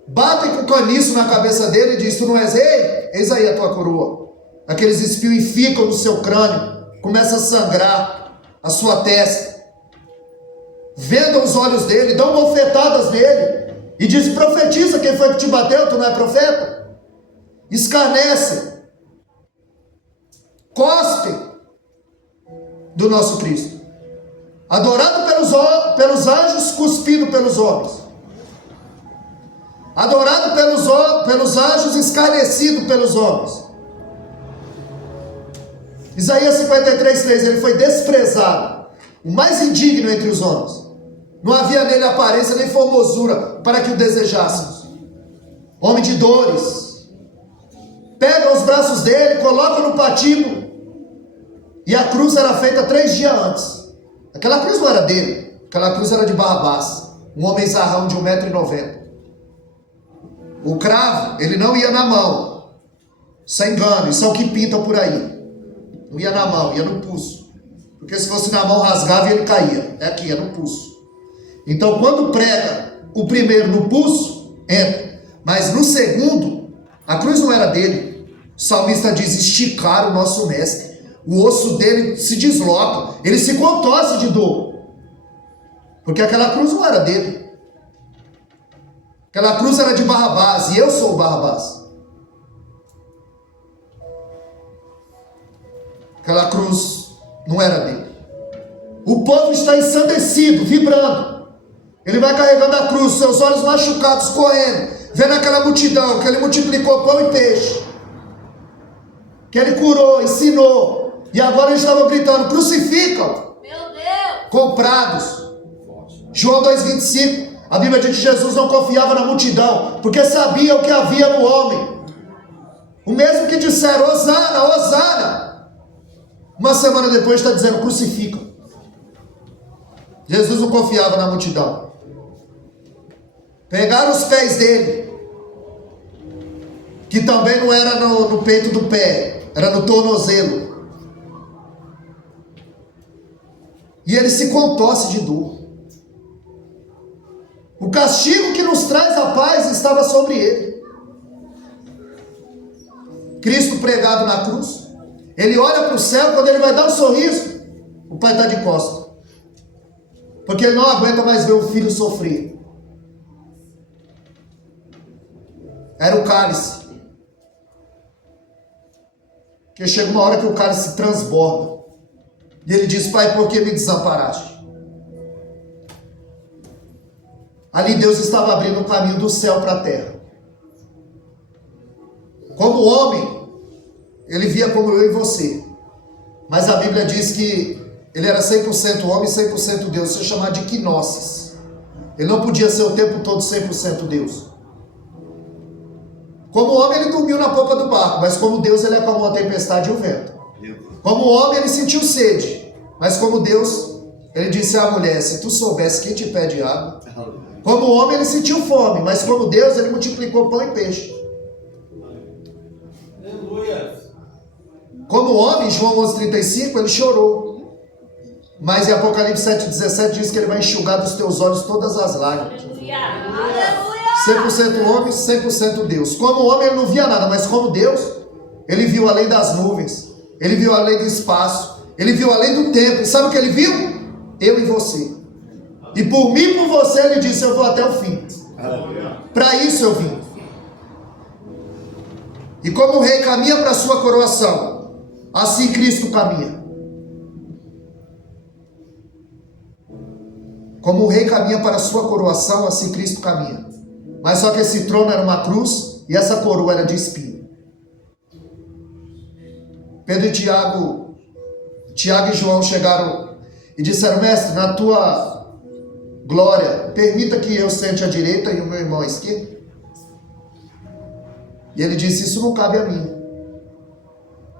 batem com caniço na cabeça dele e diz: tu não és rei? Eis aí a tua coroa. Aqueles espinhos ficam no seu crânio, começa a sangrar a sua testa. Vendam os olhos dele, dão bofetadas nele e diz: profetiza, quem foi que te bateu? Tu não é profeta? Escarnece, cospe do nosso Cristo, adorado pelos pelos anjos, cuspido pelos homens. Adorado pelos anjos, escarnecido pelos homens. Isaías 53:3, ele foi desprezado, o mais indigno entre os homens. Não havia nele aparência nem formosura para que o desejássemos. Homem de dores. Pega os braços dele, coloca no patíbulo. E a cruz era feita 3 dias antes. Aquela cruz não era dele. Aquela cruz era de Barrabás, um homem zarrão de 1,90 m. O cravo, ele não ia na mão. Sem engano, isso é o que pintam por aí. Não ia na mão, ia no pulso. Porque se fosse na mão rasgava e ele caía. É aqui, é no pulso. Então quando prega o primeiro no pulso, entra. Mas no segundo, a cruz não era dele. O salmista diz: esticar o nosso mestre. O osso dele se desloca. Ele se contorce de dor. Porque aquela cruz não era dele. Aquela cruz era de Barrabás. E eu sou o Barrabás. Aquela cruz não era dele. O povo está ensandecido, vibrando. Ele vai carregando a cruz, seus olhos machucados, correndo, vendo aquela multidão, que ele multiplicou pão e peixe, que ele curou, ensinou. E agora eles estavam gritando: crucificam. Meu Deus. Comprados. João 2,25. A Bíblia diz que Jesus não confiava na multidão, porque sabia o que havia no homem. O mesmo que disseram: Hosana, Hosana. Uma semana depois está dizendo: crucificam. Jesus não confiava na multidão. Pegaram os pés dele, que também não era no peito do pé, era no tornozelo. E ele se contorce de dor. O castigo que nos traz a paz estava sobre ele. Cristo pregado na cruz. Ele olha para o céu, quando ele vai dar um sorriso, o pai está de costas. Porque ele não aguenta mais ver o filho sofrer. Era o cálice. Porque chega uma hora que o cálice transborda. E ele diz: pai, por que me desamparaste? Ali Deus estava abrindo um caminho do céu para a terra. Como homem, ele via como eu e você. Mas a Bíblia diz que ele era 100% homem e 100% Deus. Isso é chamado de quinosis. Ele não podia ser o tempo todo 100% Deus. Como homem, ele dormiu na popa do barco, mas como Deus, ele acalmou a tempestade e o vento. Como homem, ele sentiu sede, mas como Deus, ele disse à mulher: se tu soubesse quem te pede água. Como homem, ele sentiu fome, mas como Deus, ele multiplicou pão e peixe. Aleluia. Como homem, João 11,35, ele chorou. Mas em Apocalipse 7,17 diz que ele vai enxugar dos teus olhos todas as lágrimas. Aleluia. 100% homem, 100% Deus. Como homem, ele não via nada, mas como Deus, ele viu além das nuvens, ele viu além do espaço, ele viu além do tempo. E sabe o que ele viu? Eu e você. E por mim e por você, ele disse: eu vou até o fim. Para isso eu vim. E como o rei caminha para a sua coroação, assim Cristo caminha. Como o rei caminha para a sua coroação, assim Cristo caminha. Mas só que esse trono era uma cruz e essa coroa era de espinho. Pedro e Tiago e João chegaram e disseram: mestre, na tua glória, permita que eu sente à direita e o meu irmão à esquerda. E ele disse: isso não cabe a mim.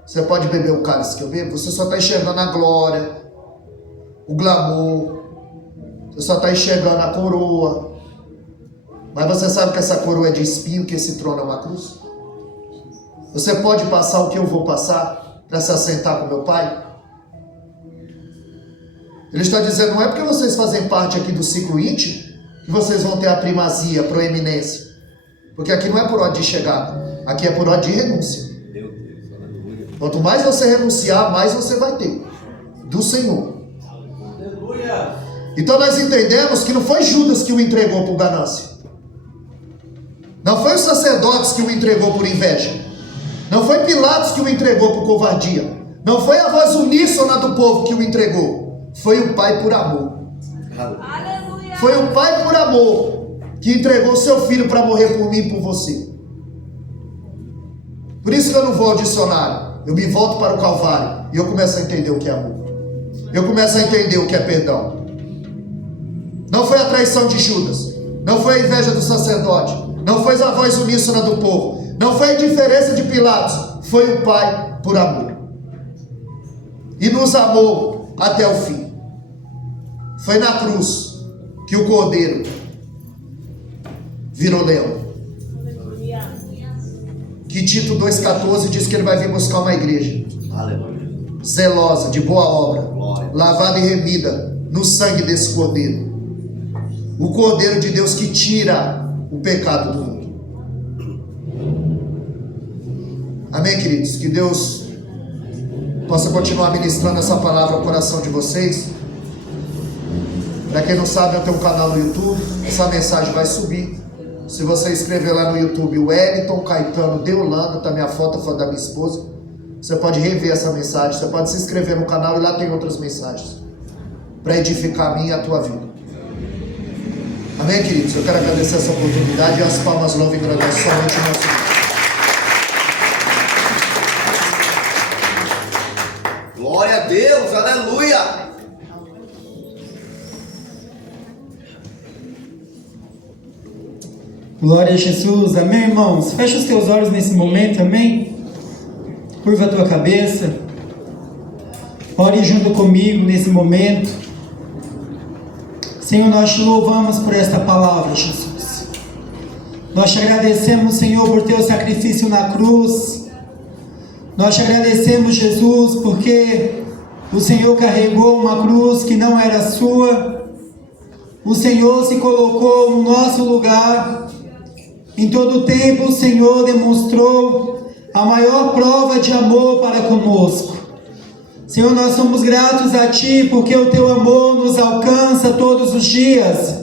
Você pode beber o cálice que eu bebo? Você só está enxergando a glória, o glamour, você só está enxergando a coroa. Mas você sabe que essa coroa é de espinho, que esse trono é uma cruz? Você pode passar o que eu vou passar para se assentar com meu pai? Ele está dizendo: não é porque vocês fazem parte aqui do ciclo íntimo que vocês vão ter a primazia, a proeminência. Porque aqui não é por ordem de chegada, aqui é por ordem de renúncia. Quanto mais você renunciar, mais você vai ter do Senhor. Aleluia. Então nós entendemos que não foi Judas que o entregou por ganância. Não foi os sacerdotes que o entregou por inveja. Não foi Pilatos que o entregou por covardia. Não foi a voz uníssona do povo que o entregou. Foi o Pai por amor. Aleluia. Foi o Pai por amor que entregou seu Filho para morrer por mim e por você. Por isso que eu não vou ao dicionário. Eu me volto para o Calvário e eu começo a entender o que é amor. Eu começo a entender o que é perdão. Não foi a traição de Judas. Não foi a inveja do sacerdote. Não foi a voz uníssona do povo. Não foi a indiferença de Pilatos. Foi o Pai por amor. E nos amou até o fim. Foi na cruz que o Cordeiro virou leão. Que Tito 2,14 diz que ele vai vir buscar uma igreja Aleluia. zelosa, de boa obra, Glória. lavada e remida no sangue desse Cordeiro. O Cordeiro de Deus que tira o pecado do mundo. Amém, queridos? Que Deus possa continuar ministrando essa palavra ao coração de vocês. Para quem não sabe, eu tenho um canal no YouTube. Essa mensagem vai subir. Se você escrever lá no YouTube Wellington Caetano de Holanda, tá minha foto, a foto da minha esposa, você pode rever essa mensagem. Você pode se inscrever no canal e lá tem outras mensagens para edificar a minha e a tua vida. Amém, queridos? Eu quero agradecer essa oportunidade e as palmas louvem e agradecem somente o nosso Deus. Glória a Deus, aleluia. Glória a Jesus, amém, irmãos? Fecha os teus olhos nesse momento, amém? Curva a tua cabeça. Ore junto comigo nesse momento. Senhor, nós te louvamos por esta palavra, Jesus. Nós te agradecemos, Senhor, por teu sacrifício na cruz. Nós te agradecemos, Jesus, porque o Senhor carregou uma cruz que não era sua. O Senhor se colocou no nosso lugar. Em todo o tempo o Senhor demonstrou a maior prova de amor para conosco. Senhor, nós somos gratos a Ti porque o Teu amor nos alcança todos os dias.